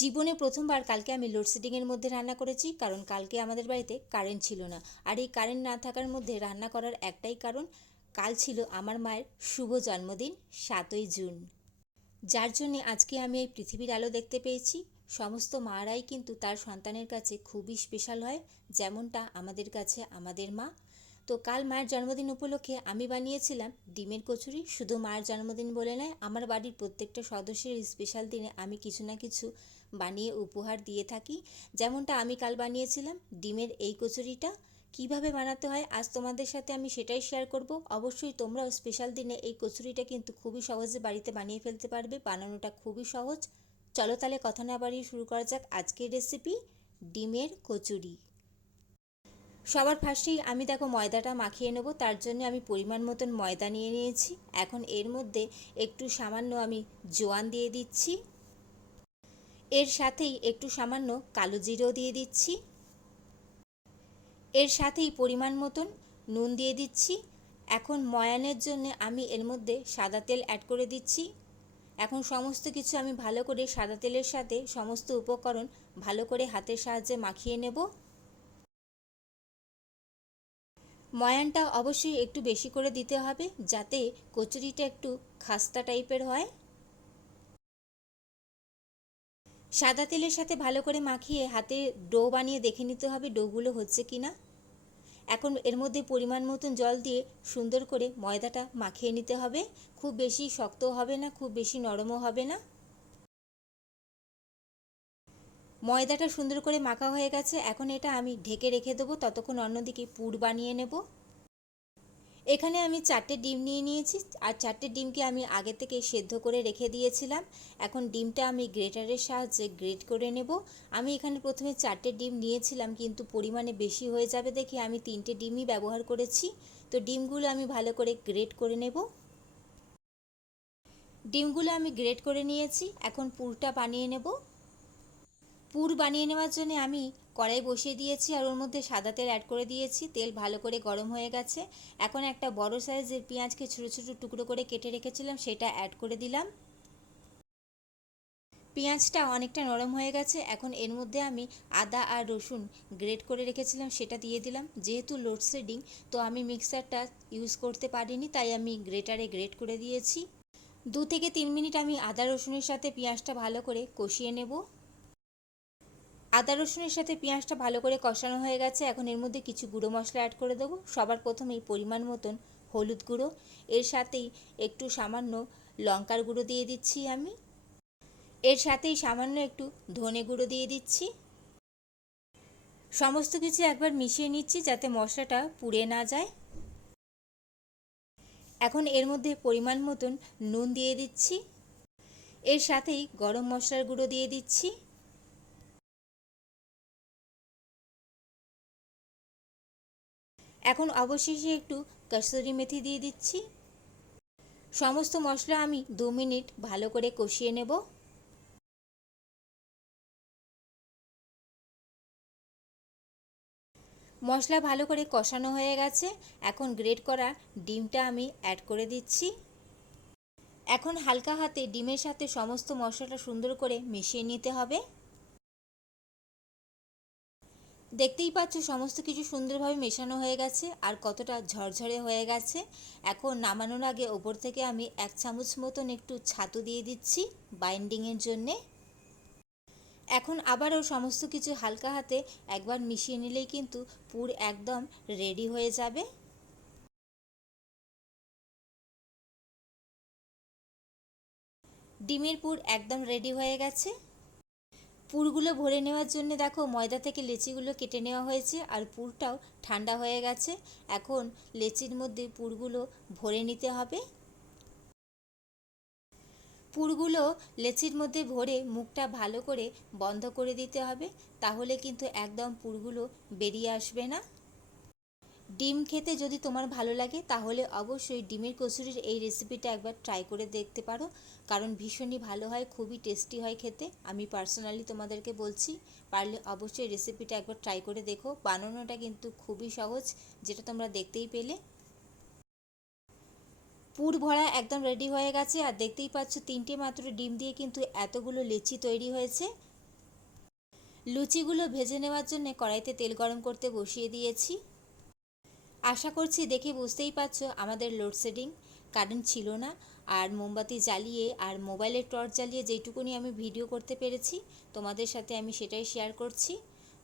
জীবনে প্রথমবার কালকে আমি লোডশেডিংয়ের মধ্যে রান্না করেছি, কারণ কালকে আমাদের বাড়িতে কারেন্ট ছিল না। আর এই কারেন্ট না থাকার মধ্যে রান্না করার একটাই কারণ, কাল ছিল আমার মায়ের শুভ জন্মদিন 7ই জুন, যার জন্যে আজকে আমি এই পৃথিবীর আলো দেখতে পেয়েছি। সমস্ত মারাই কিন্তু তার সন্তানের কাছে খুবই স্পেশাল হয়, যেমনটা আমাদের কাছে আমাদের মা। তো কাল মায়ের জন্মদিন উপলক্ষে আমি বানিয়েছিলাম ডিমের কচুরি। শুধু মায়ের জন্মদিন বলে নয়, আমার বাড়ির প্রত্যেকটা সদস্যের স্পেশাল দিনে আমি কিছু না কিছু বানিয়ে উপহার দিয়ে থাকি। যেমনটা আমি কাল বানিয়েছিলাম ডিমের এই কচুরিটা। কিভাবে বানাতে হয় আজ তোমাদের সাথে আমি সেটাই শেয়ার করব। অবশ্যই তোমরাও স্পেশাল দিনে এই কচুরিটা কিন্তু খুবই সহজে বাড়িতে বানিয়ে ফেলতে পারবে, বানানোটা খুবই সহজ। চলো তাহলে কথা না বাড়িয়ে শুরু করা যাক আজকের রেসিপি, ডিমের কচুরি। সবার ফার্স্টেই আমি দেখো ময়দাটা মাখিয়ে নেব। তার জন্য আমি পরিমাণ মতন ময়দা নিয়ে নিয়েছি। এখন এর মধ্যে একটু সামান্য আমি জোয়ান দিয়ে দিচ্ছি, এর সাথেই একটু সামান্য কালো জিরেও দিয়ে দিচ্ছি, এর সাথেই পরিমাণ মতন নুন দিয়ে দিচ্ছি। এখন ময়ানের জন্য আমি এর মধ্যে সাদা তেল অ্যাড করে দিচ্ছি। এখন সমস্ত কিছু আমি ভালো করে সাদা তেলের সাথে সমস্ত উপকরণ ভালো করে হাতের সাহায্যে মাখিয়ে নেব। ময়ানটা অবশ্যই একটু বেশি করে দিতে হবে, যাতে কচুরিটা একটু খাস্তা টাইপের হয়। সাদা তেলের সাথে ভালো করে মাখিয়ে হাতে ডো বানিয়ে দেখে নিতে হবে ডোগুলো হচ্ছে কিনা। এখন এর মধ্যে পরিমাণ মতন জল দিয়ে সুন্দর করে ময়দাটা মাখিয়ে নিতে হবে। খুব বেশি শক্ত হবে না, খুব বেশি নরমও হবে না। ময়দাটা সুন্দর করে মাখা হয়ে গেছে। এখন এটা আমি ঢেকে রেখে দেবো, ততক্ষণ অন্যদিকে পুর বানিয়ে নেব। এখানে আমি 4টে ডিম নিয়ে নিয়েছি, আর 4টে ডিমকে আমি আগে থেকে সেদ্ধ করে রেখে দিয়েছিলাম। এখন ডিমটা আমি গ্রেটারের সাহায্যে গ্রেট করে নেব। আমি এখানে প্রথমে 4টে ডিম নিয়েছিলাম, কিন্তু পরিমাণে বেশি হয়ে যাবে দেখে আমি 3টে ডিমই ব্যবহার করেছি। তো ডিমগুলো আমি ভালো করে গ্রেট করে নেব। ডিমগুলো আমি গ্রেট করে নিয়েছি। এখন পুরটা বানিয়ে নেব। পুর বানিয়ে নেওয়ার জন্য আমি কড়াই বসিয়ে দিয়েছি, আর ওর মধ্যে সাদা তেল অ্যাড করে দিয়েছি। তেল ভালো করে গরম হয়ে গেছে। এখন একটা বড় সাইজের পেঁয়াজকে ছোটো ছোটো টুকরো করে কেটে রেখেছিলাম, সেটা অ্যাড করে দিলাম। পেঁয়াজটা অনেকটা নরম হয়ে গেছে। এখন এর মধ্যে আমি আদা আর রসুন গ্রেট করে রেখেছিলাম, সেটা দিয়ে দিলাম। যেহেতু লোডশেডিং, তো আমি মিক্সারটা ইউজ করতে পারিনি, তাই আমি গ্রেটারে গ্রেট করে দিয়েছি। 2 থেকে 3 মিনিট আমি আদা রসুনের সাথে পেঁয়াজটা ভালো করে কষিয়ে নেব। আদা রসুনের সাথে পেঁয়াজটা ভালো করে কষানো হয়ে গেছে। এখন এর মধ্যে কিছু গুঁড়ো মশলা অ্যাড করে দেবো। সবার প্রথমেই পরিমাণ মতন হলুদ গুঁড়ো, এর সাথেই একটু সামান্য লঙ্কার গুঁড়ো দিয়ে দিচ্ছি আমি, এর সাথেই সামান্য একটু ধনে গুঁড়ো দিয়ে দিচ্ছি। সমস্ত কিছু একবার মিশিয়ে নিচ্ছি যাতে মশলাটা পুড়ে না যায়। এখন এর মধ্যে পরিমাণ মতন নুন দিয়ে দিচ্ছি, এর সাথেই গরম মশলার গুঁড়ো দিয়ে দিচ্ছি। এখন অবশেষে একটু কসুরি মেথি দিয়ে দিচ্ছি। সমস্ত মশলা আমি 2 মিনিট ভালো করে কষিয়ে নেব। মশলা ভালো করে কষানো হয়ে গেছে। এখন গ্রেট করা ডিমটা আমি অ্যাড করে দিচ্ছি। এখন হালকা হাতে ডিমের সাথে সমস্ত মশলাটা সুন্দর করে মিশিয়ে নিতে হবে। দেখতেই পাচ্ছ সমস্ত কিছু সুন্দরভাবে মেশানো হয়ে গেছে, আর কতটা ঝরঝরে হয়ে গেছে। এখন নামানোর আগে ওপর থেকে আমি 1 চামচ মতন একটু ছাতু দিয়ে দিচ্ছি বাইন্ডিংয়ের জন্যে। এখন আবারও সমস্ত কিছু হালকা হাতে একবার মিশিয়ে নিলেই কিন্তু পুর একদম রেডি হয়ে যাবে। ডিমের পুর একদম রেডি হয়ে গেছে। পুরগুলো ভরে নেওয়ার জন্য দেখো ময়দা থেকে লেচিগুলো কেটে নেওয়া হয়েছে, আর পুরটাও ঠান্ডা হয়ে গেছে। এখন লেচির মধ্যে পুরগুলো ভরে নিতে হবে। পুরগুলো লেচির মধ্যে ভরে মুখটা ভালো করে বন্ধ করে দিতে হবে, তাহলে কিন্তু একদম পুরগুলো বেরিয়ে আসবে না। ডিম খেতে যদি তোমার ভালো লাগে, তাহলে অবশ্যই ডিমের কচুরির এই রেসিপিটা একবার ট্রাই করে দেখতে পারো, কারণ ভীষণই ভালো হয়, খুবই টেস্টি হয় খেতে। আমি পার্সোনালি তোমাদেরকে বলছি, পারলে অবশ্যই রেসিপিটা একবার ট্রাই করে দেখো। বানানোটা কিন্তু খুবই সহজ, যেটা তোমরা দেখতেই পেলে। পুর ভরা একদম রেডি হয়ে গেছে, আর দেখতেই পাচ্ছ 3টে মাত্র ডিম দিয়ে কিন্তু এতগুলো লেচি তৈরি হয়েছে। লুচিগুলো ভেজে নেওয়ার জন্য কড়াইতে তেল গরম করতে বসিয়ে দিয়েছি। আশা করছি দেখে বুঝতেই পারছো আমাদের লোডশেডিং, কারেন্ট ছিল না। আর মোমবাতি জ্বালিয়ে আর মোবাইলের টর্চ জ্বালিয়ে যেটুকুনি আমি ভিডিও করতে পেরেছি তোমাদের সাথে আমি সেটাই শেয়ার করছি।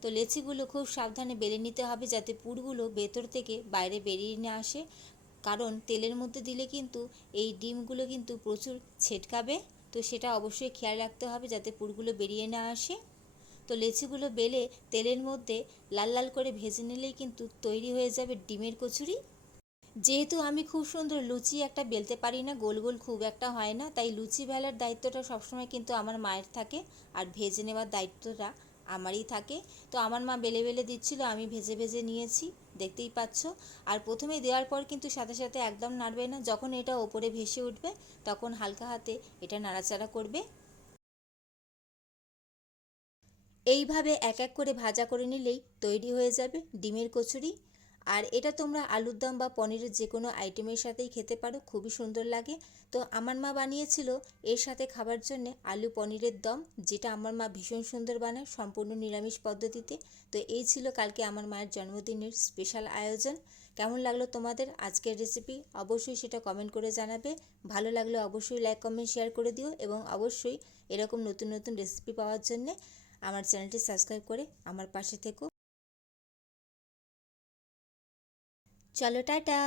তো লেচিগুলো খুব সাবধানে বেলে নিতে হবে যাতে পুরগুলো ভেতর থেকে বাইরে বেরিয়ে না আসে, কারণ তেলের মধ্যে দিলে কিন্তু এই ডিমগুলো কিন্তু প্রচুর ছেটকাবে। তো সেটা অবশ্যই খেয়াল রাখতে হবে যাতে পুরগুলো বেরিয়ে না আসে। তো লেচিগুলো বেলে তেলের মধ্যে লাল লাল করে ভেজে নিলেই কিন্তু তৈরি হয়ে যাবে ডিমের কচুরি। যেহেতু আমি খুব সুন্দর লুচি একটা বেলতে পারি না, গোল গোল খুব একটা হয় না, তাই লুচি বেলার দায়িত্বটা সবসময় কিন্তু আমার মায়ের থাকে আর ভেজে নেওয়ার দায়িত্বটা আমারই থাকে। তো আমার মা বেলে বেলে দিচ্ছিল, আমি ভেজে ভেজে নিয়েছি, দেখতেই পাচ্ছ। আর প্রথমে দেওয়ার পর কিন্তু সাথে সাথে একদম নাড়বে না, যখন এটা ওপরে ভেসে উঠবে তখন হালকা হাতে এটা নাড়াচাড়া করবে। এইভাবে এক এক করে ভাজা করে নিলেই তৈরি হয়ে যাবে ডিমের কচুরি। আর এটা তোমরা আলুর দম বা পনিরের যে কোনো আইটেমের সাথেই খেতে পারো, খুবই সুন্দর লাগে। তো আমার মা বানিয়েছিল এর সাথে খাবার জন্য আলু পনিরের দম, যেটা আমার মা ভীষণ সুন্দর বানায় সম্পূর্ণ নিরামিষ পদ্ধতিতে। তো এই ছিল কালকে আমার মায়ের জন্মদিনের স্পেশাল আয়োজন। কেমন লাগলো তোমাদের আজকের রেসিপি অবশ্যই সেটা কমেন্ট করে জানাবে। ভালো লাগলে অবশ্যই লাইক কমেন্ট শেয়ার করে দিও, এবং অবশ্যই এরকম নতুন নতুন রেসিপি পাওয়ার জন্যে আমার চ্যানেলটি সাবস্ক্রাইব করে আমার পাশে থেকো। চলো টাটা।